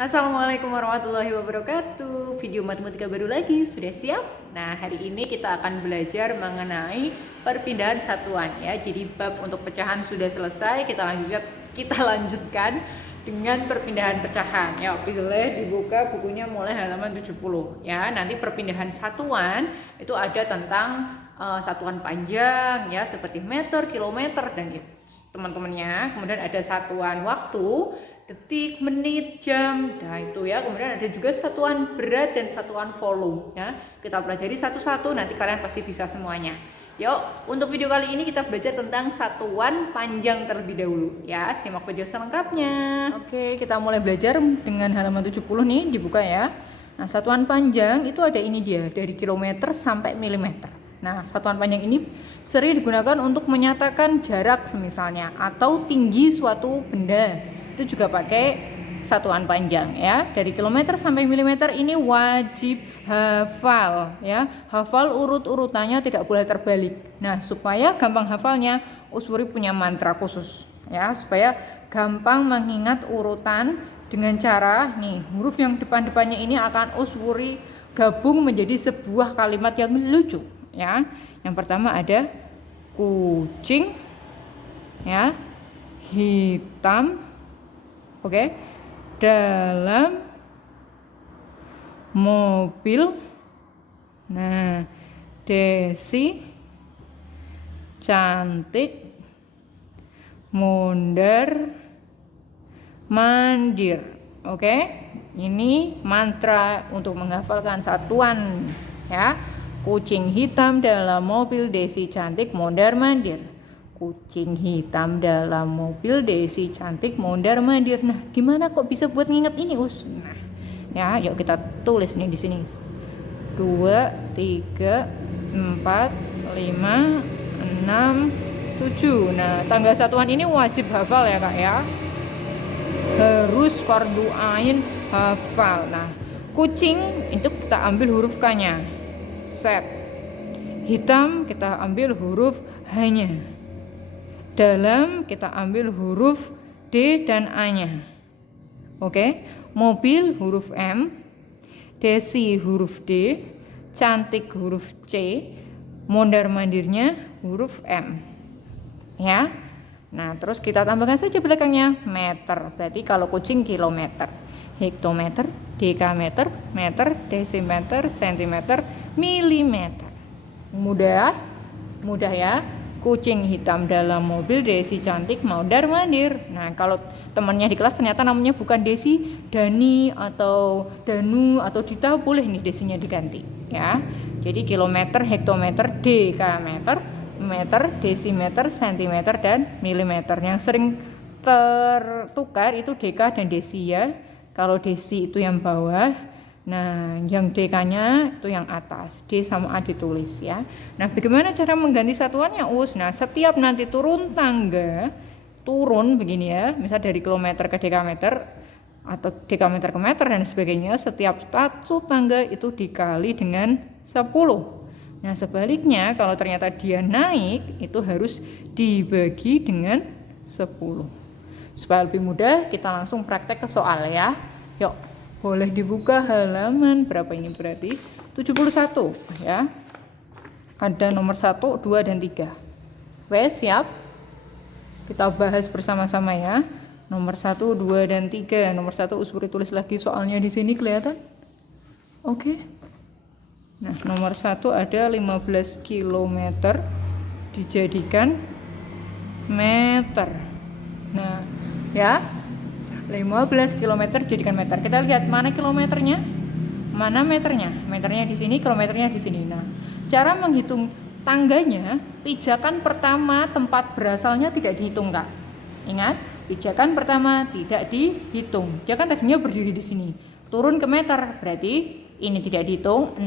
Assalamualaikum warahmatullahi wabarakatuh. Video matematika baru lagi, sudah siap? Nah, hari ini kita akan belajar mengenai perpindahan satuan ya. Jadi bab untuk pecahan sudah selesai, kita lanjutkan dengan perpindahan pecahan. Ya, boleh dibuka bukunya mulai halaman 70 ya. Nanti perpindahan satuan itu ada tentang satuan panjang ya, seperti meter, kilometer dan teman-temannya. Kemudian ada satuan waktu, detik, menit, jam. Nah, itu ya. Kemudian ada juga satuan berat dan satuan volume ya. Kita pelajari satu-satu, nanti kalian pasti bisa semuanya. Yuk, untuk video kali ini kita belajar tentang satuan panjang terlebih dahulu ya. Simak video selengkapnya. Oke, kita mulai belajar dengan halaman 70 nih, dibuka ya. Nah, satuan panjang itu ada ini dia, dari kilometer sampai milimeter. Nah, satuan panjang ini sering digunakan untuk menyatakan jarak semisalnya atau tinggi suatu benda. Itu juga pakai satuan panjang ya. Dari kilometer sampai milimeter ini wajib hafal ya. Hafal urut-urutannya, tidak boleh terbalik. Nah, supaya gampang hafalnya, Uswuri punya mantra khusus ya, supaya gampang mengingat urutan dengan cara nih, huruf yang depan-depannya ini akan Uswuri gabung menjadi sebuah kalimat yang lucu ya. Yang pertama ada kucing ya, hitam, oke, dalam mobil. Nah, Desi cantik, mondar mandir. Oke, ini mantra untuk menghafalkan satuan ya. Kucing hitam dalam mobil, Desi cantik, mondar mandir. Kucing hitam dalam mobil, Desi cantik, mondar mandir. Nah, gimana kok bisa buat nginget ini, Us? Nah, ya, yuk kita tulis nih di sini. 2, 3, 4, 5, 6, 7. Nah, tangga satuan ini wajib hafal ya, Kak ya. Harus fardu ain hafal. Nah, kucing itu kita ambil huruf K-nya. Set. Hitam kita ambil huruf H-nya. Dalam kita ambil huruf D dan A-nya. Oke, mobil huruf M, Desi huruf D, cantik huruf C, mondar mandirnya huruf M. Ya. Nah, terus kita tambahkan saja belakangnya meter. Berarti kalau kucing kilometer, hektometer, dekameter, meter, desimeter, sentimeter, milimeter. Mudah ya. Kucing hitam dalam mobil, Desi cantik, mondar mandir. Nah, kalau temannya di kelas ternyata namanya bukan Desi, Dani atau Danu atau Dita, boleh nih Desinya diganti ya. Jadi kilometer, hektometer, dekameter, meter, desimeter, sentimeter dan milimeter. Yang sering tertukar itu deka dan desi ya. Kalau desi itu yang bawah, nah yang dekanya itu yang atas. D sama A ditulis ya. Nah, bagaimana cara mengganti satuannya, Us? Nah, setiap nanti turun tangga, turun begini ya, misal dari kilometer ke dekameter atau dekameter ke meter dan sebagainya, setiap satu tangga itu dikali dengan 10. Nah, sebaliknya kalau ternyata dia naik, itu harus dibagi dengan 10. Supaya lebih mudah, kita langsung praktek ke soal ya. Yuk, boleh dibuka halaman berapa ini berarti? 71 ya. Ada nomor 1, 2, dan 3. Wes, siap? Kita bahas bersama-sama ya. Nomor 1, 2, dan 3. Nomor 1 Uswuri tulis lagi soalnya di sini kelihatan. Oke. Nah, nomor 1 ada 15 km dijadikan meter. Nah, ya. 15 km jadikan meter. Kita lihat mana kilometernya, mana meternya. Meternya di sini, kilometernya di sini. Nah, cara menghitung tangganya, pijakan pertama tempat berasalnya tidak dihitung, Kak. Ingat, pijakan pertama tidak dihitung. Dia kan tadinya berdiri di sini. Turun ke meter, berarti ini tidak dihitung. 0,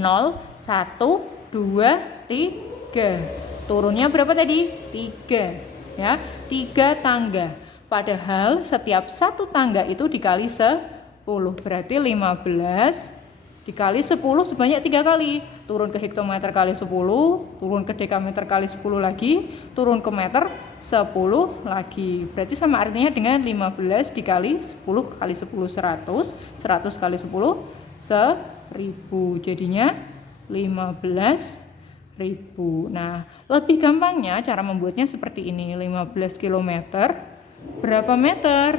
1, 2, 3. Turunnya berapa tadi? 3. Ya, 3 tangga. Padahal setiap satu tangga itu dikali 10. Berarti 15 dikali 10 sebanyak 3 kali, turun ke hektometer kali 10, turun ke dekameter kali 10 lagi, turun ke meter 10 lagi. Berarti sama artinya dengan 15 dikali 10 kali 10 100, 100 kali 10 1000, jadinya 15.000. Nah, lebih gampangnya cara membuatnya seperti ini. 15 km berapa meter?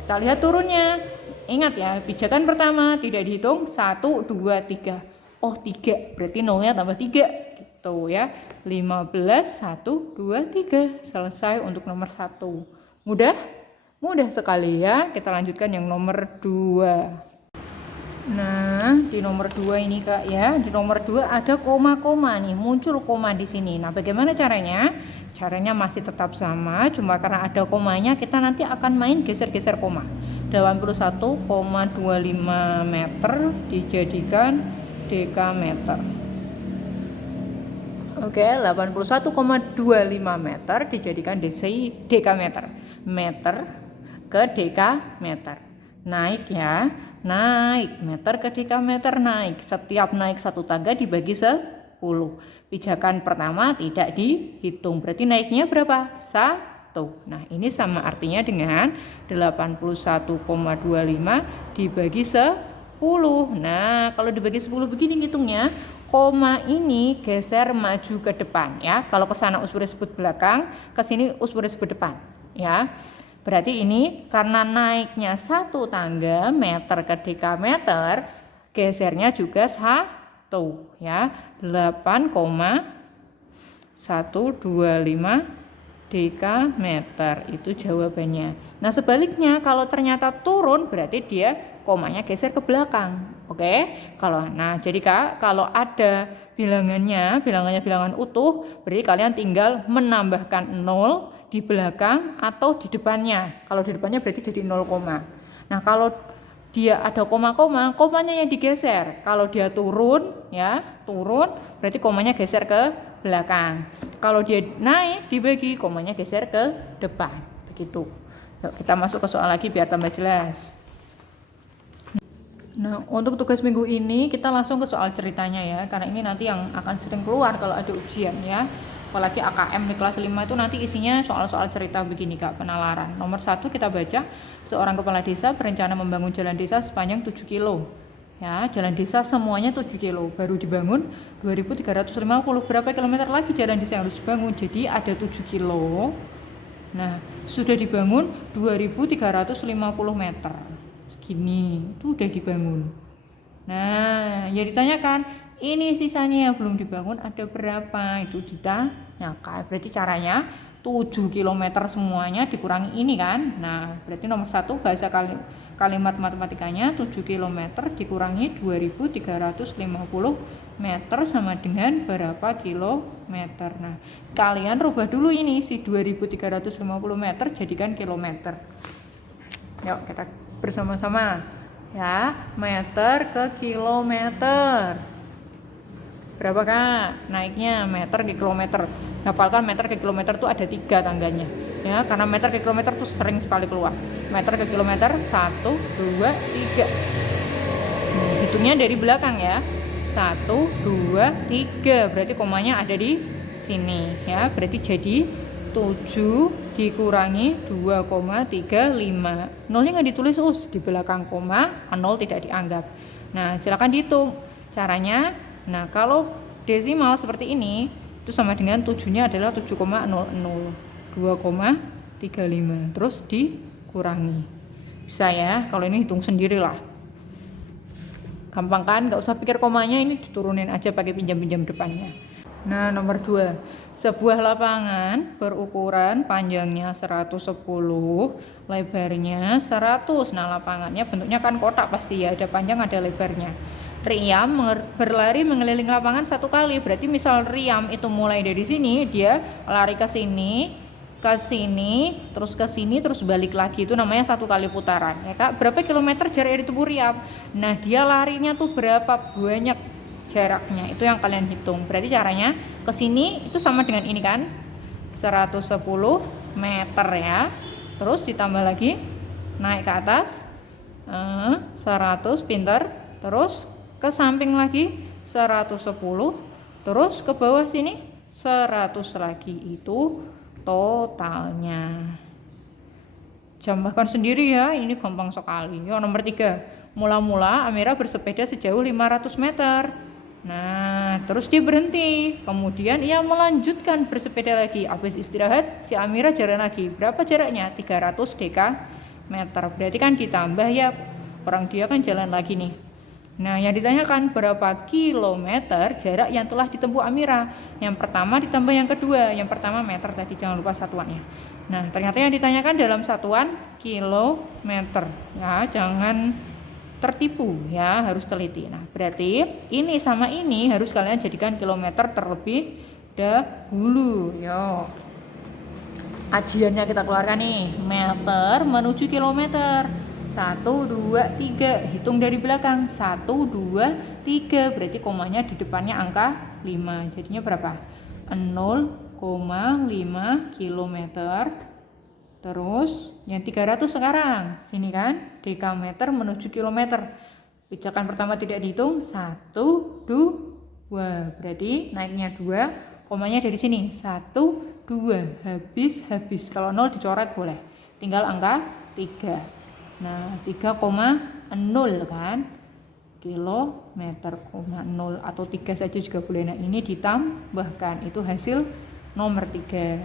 Kita lihat turunnya. Ingat ya, pijakan pertama tidak dihitung 1, 2, 3. Oh 3, berarti nolnya tambah 3 gitu ya. 15, 1, 2, 3. Selesai untuk nomor 1. Mudah? Mudah sekali ya. Kita lanjutkan yang nomor 2. Nah, di nomor 2 ini Kak ya, di nomor 2 ada koma-koma nih, muncul koma di sini. Nah, bagaimana caranya? Caranya masih tetap sama, cuma karena ada komanya kita nanti akan main geser-geser koma. 81,25 meter dijadikan dekameter. Oke, 81,25 meter dijadikan dekameter. Meter ke dekameter. Naik ya. Naik, meter ke dekameter naik. Setiap naik satu tangga dibagi 10. Pijakan pertama tidak dihitung, berarti naiknya berapa? 1. Nah, ini sama artinya dengan 81,25 dibagi 10. Nah, kalau dibagi 10 begini ngitungnya, koma ini geser maju ke depan ya. Kalau ke sana us bersebut belakang, ke sini us bersebut depan ya. Berarti ini karena naiknya 1 tangga meter ke dekameter, gesernya juga 1 ya. 8,125 dekameter itu jawabannya. Nah, sebaliknya kalau ternyata turun berarti dia komanya geser ke belakang. Oke? Jadi Kak, kalau ada bilangannya bilangan utuh, berarti kalian tinggal menambahkan 0 di belakang atau di depannya. Kalau di depannya berarti jadi 0, nah kalau dia ada koma-koma, komanya yang digeser. Kalau dia turun berarti komanya geser ke belakang. Kalau dia naik dibagi, komanya geser ke depan. Begitu. Yuk, kita masuk ke soal lagi biar tambah jelas. Nah, untuk tugas minggu ini kita langsung ke soal ceritanya ya, karena ini nanti yang akan sering keluar kalau ada ujian ya. Apalagi AKM di kelas 5 itu nanti isinya soal-soal cerita begini Kak, penalaran. Nomor 1 kita baca, seorang kepala desa berencana membangun jalan desa sepanjang 7 kilo. Ya, jalan desa semuanya 7 kilo, baru dibangun 2350. Berapa kilometer lagi jalan desa yang harus dibangun? Jadi ada 7 kilo. Nah, sudah dibangun 2350 meter. Segini, itu udah dibangun. Nah, ya ditanyakan, ini sisanya yang belum dibangun ada berapa? Itu ditanyakan. Berarti caranya 7 km semuanya dikurangi ini kan. Nah, berarti nomor 1 bahasa kalimat matematikanya 7 km dikurangi 2350 meter sama dengan berapa kilometer. Nah, kalian rubah dulu ini si 2350 meter jadikan kilometer. Yuk kita bersama-sama ya, meter ke kilometer. Berapa Kak? Naiknya meter ke kilometer. Hafalkan meter ke kilometer itu ada 3 tangganya. Ya, karena meter ke kilometer itu sering sekali keluar. Meter ke kilometer 1, 2, 3. Hitungnya dari belakang ya. 1, 2, 3. Berarti komanya ada di sini ya. Berarti jadi 7 dikurangi 2,35. Nolnya nggak ditulis di belakang koma, 0 tidak dianggap. Nah, silakan dihitung. Caranya, nah kalau desimal seperti ini itu sama dengan 7-nya adalah 7,00, 2,35 terus dikurangi. Bisa ya, kalau ini hitung sendirilah. Gampang kan, nggak usah pikir komanya, ini diturunin aja pakai pinjam-pinjam depannya. Nah, nomor 2, sebuah lapangan berukuran panjangnya 110, lebarnya 100. Nah, lapangannya bentuknya kan kotak pasti ya, ada panjang ada lebarnya. Riam berlari mengelilingi lapangan 1 kali. Berarti misal Riam itu mulai dari sini, dia lari ke sini, terus ke sini, terus balik lagi. Itu namanya 1 kali putaran. Ya Kak, berapa kilometer jarak dari tubuh Riam? Nah, dia larinya tuh berapa banyak jaraknya? Itu yang kalian hitung. Berarti caranya ke sini itu sama dengan ini kan? 110 meter ya. Terus ditambah lagi naik ke atas 100, pinter. Terus ke samping lagi 110, terus ke bawah sini 100 lagi, itu totalnya. Jambahkan sendiri ya, ini gampang sekali. Yuk nomor 3. Mula-mula Amira bersepeda sejauh 500 meter. Nah, terus dia berhenti. Kemudian ia melanjutkan bersepeda lagi. Habis istirahat, si Amira jalan lagi. Berapa jaraknya? 300 meter. Berarti kan ditambah ya. Orang dia kan jalan lagi nih. Nah, yang ditanyakan berapa kilometer jarak yang telah ditempuh Amira. Yang pertama ditambah yang kedua. Yang pertama meter tadi, jangan lupa satuannya. Nah, ternyata yang ditanyakan dalam satuan kilometer. Ya, jangan tertipu ya, harus teliti. Nah, berarti ini sama ini harus kalian jadikan kilometer terlebih dahulu. Yo. Ajiannya kita keluarkan nih. Meter menuju kilometer. 1, 2, 3. Hitung dari belakang. 1, 2, 3. Berarti komanya di depannya angka 5. Jadinya berapa? 0,5 kilometer. Terus yang 300 sekarang. Sini kan, dekameter menuju kilometer. Pijakan pertama tidak dihitung. 1, 2. Berarti naiknya 2. Komanya dari sini. 1, 2. Habis. Kalau 0 dicoret boleh. Tinggal angka 3. Nah, 3,0 kan. Kilometer, 0 atau 3 saja juga boleh. Nah, ini ditambahkan. Itu hasil nomor 3.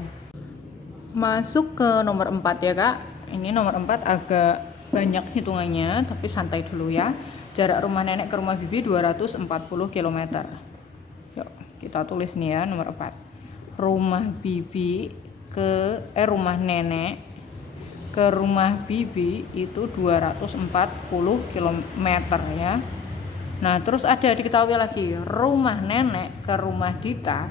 Masuk ke nomor 4 ya Kak. Ini nomor 4 agak banyak hitungannya, tapi santai dulu ya. Jarak rumah nenek ke rumah bibi 240 km. Yuk, kita tulis nih ya nomor 4. Rumah bibi ke rumah nenek ke rumah bibi itu 240 km ya. Nah, terus ada diketahui lagi rumah nenek ke rumah Dita.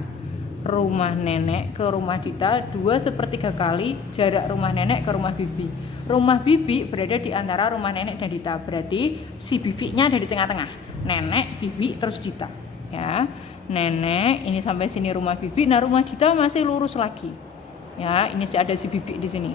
Rumah nenek ke rumah Dita 2/3 kali jarak rumah nenek ke rumah bibi. Rumah bibi berada di antara rumah nenek dan Dita. Berarti si bibinya ada di tengah-tengah. Nenek, bibi, terus Dita. Ya. Nenek ini sampai sini rumah bibi. Nah, rumah Dita masih lurus lagi. Ya, ini ada si bibi di sini.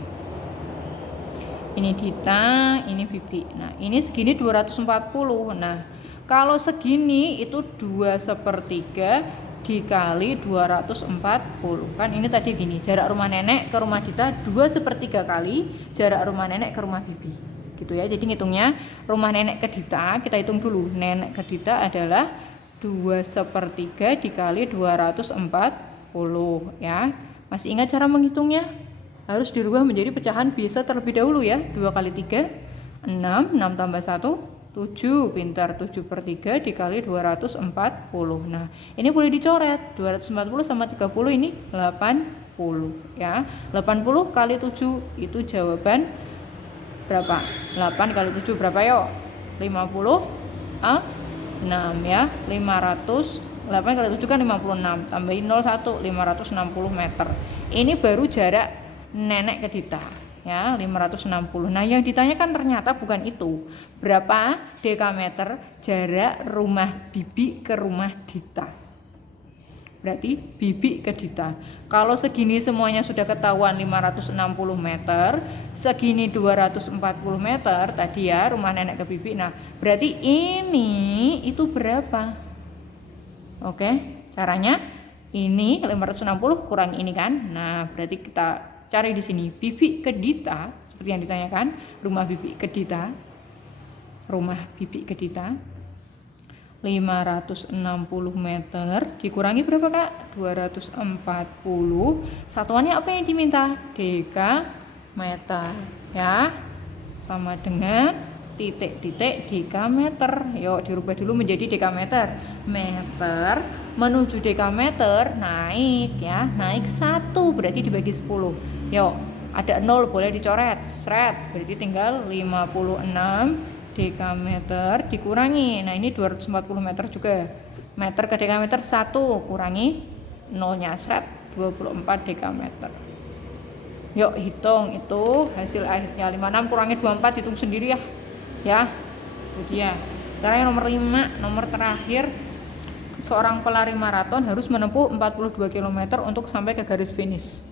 Ini Dita, ini bibi. Nah, ini segini 240. Nah, kalau segini itu 2/3 dikali 240. Kan ini tadi gini, jarak rumah nenek ke rumah Dita 2/3 kali jarak rumah nenek ke rumah bibi. Gitu ya. Jadi ngitungnya rumah nenek ke Dita, kita hitung dulu. Nenek ke Dita adalah 2/3 dikali 240 ya. Masih ingat cara menghitungnya? Harus dirubah menjadi pecahan biasa terlebih dahulu ya. 2 kali 3 6, 6 tambah 1 7, pintar. 7/3 dikali 240. Nah, ini boleh dicoret. 240 sama 30 ini 80 ya. 80 kali 7 itu jawaban berapa? 8 kali 7 berapa yuk? 56 ya. 500. 8 kali 7 kan 56. Tambahin 0 1, 560 meter. Ini baru jarak nenek ke Dita. Ya, 560. Nah, yang ditanyakan ternyata bukan itu. Berapa dekameter jarak rumah bibi ke rumah Dita? Berarti bibi ke Dita. Kalau segini semuanya sudah ketahuan 560 meter, segini 240 meter tadi ya rumah nenek ke bibi. Nah, berarti ini itu berapa? Oke, caranya ini 560 kurang ini kan. Nah, berarti kita cari di sini bibi ke Dita seperti yang ditanyakan, rumah bibi ke Dita. Rumah bibi ke Dita 560 meter dikurangi berapa Kak? 240. Satuannya apa yang diminta? Dekameter ya. Sama dengan titik-titik dekameter. Yuk dirubah dulu menjadi dekameter. Meter menuju dekameter naik ya, naik 1 berarti dibagi 10. Yuk, ada 0 boleh dicoret. Sret, berarti tinggal 56 dekameter dikurangi. Nah, ini 240 meter juga. Meter ke dekameter 1 kurangi 0-nya sret, 24 dekameter. Yuk hitung itu hasil akhirnya 56 kurangi 24, hitung sendiri ya. Ya. Itu dia. Sekarang yang nomor 5, nomor terakhir. Seorang pelari maraton harus menempuh 42 km untuk sampai ke garis finish.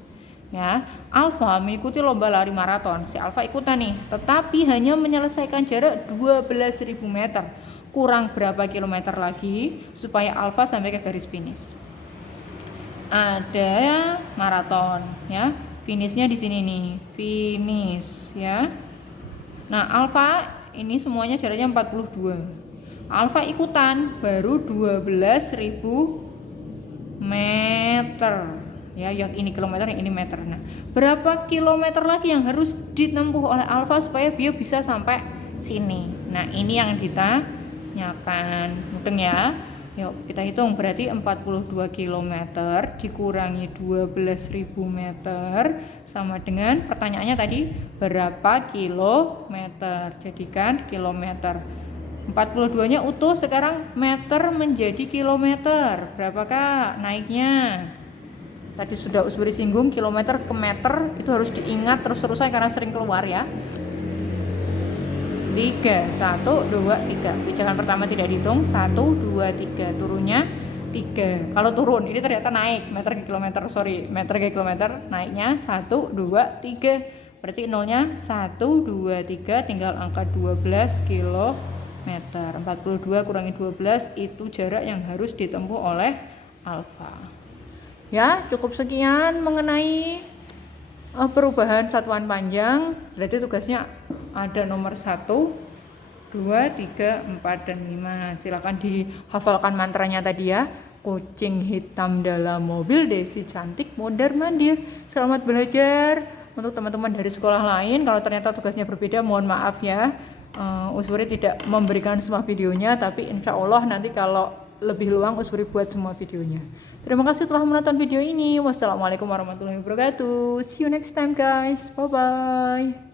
Ya, Alfa mengikuti lomba lari maraton. Si Alfa ikutan nih, tetapi hanya menyelesaikan jarak 12.000 meter. kurang berapa kilometer lagi supaya alfa sampai ke garis finish. Ada maraton ya, finishnya di sini nih, finish ya. Nah alfa ini semuanya jaraknya 42, alfa ikutan baru 12.000 meter ya, yang ini kilometer, yang ini meter. Nah berapa kilometer lagi yang harus ditempuh oleh alfa supaya dia bisa sampai sini? Nah ini yang ditanyakan, mudeng ya. Yuk kita hitung, berarti 42 km dikurangi 12.000 meter sama dengan pertanyaannya tadi berapa kilometer, jadikan kilometer. 42 nya utuh, sekarang meter menjadi kilometer. Berapa Kak naiknya? Tadi sudah Usburi singgung, kilometer ke meter itu harus diingat terus-terusan karena sering keluar ya. 3, 1, 2, 3. Pijakan pertama tidak dihitung, 1, 2, 3. Turunnya 3. Kalau turun, ini ternyata naik, meter ke kilometer, meter ke kilometer, naiknya 1, 2, 3. Berarti nolnya 1, 2, 3, tinggal angka 12 km. 42 kurangi 12 itu jarak yang harus ditempuh oleh alfa. Ya, cukup sekian mengenai perubahan satuan panjang. Berarti tugasnya ada nomor 1, 2, 3, 4, dan 5. Silakan dihafalkan mantranya tadi ya. Kucing hitam dalam mobil, Desi cantik, mondar mandir. Selamat belajar. Untuk teman-teman dari sekolah lain, kalau ternyata tugasnya berbeda, mohon maaf ya. Usburi tidak memberikan semua videonya, tapi insya Allah nanti kalau lebih luang Usburi buat semua videonya. Terima kasih telah menonton video ini. Wassalamualaikum warahmatullahi wabarakatuh. See you next time guys. Bye bye.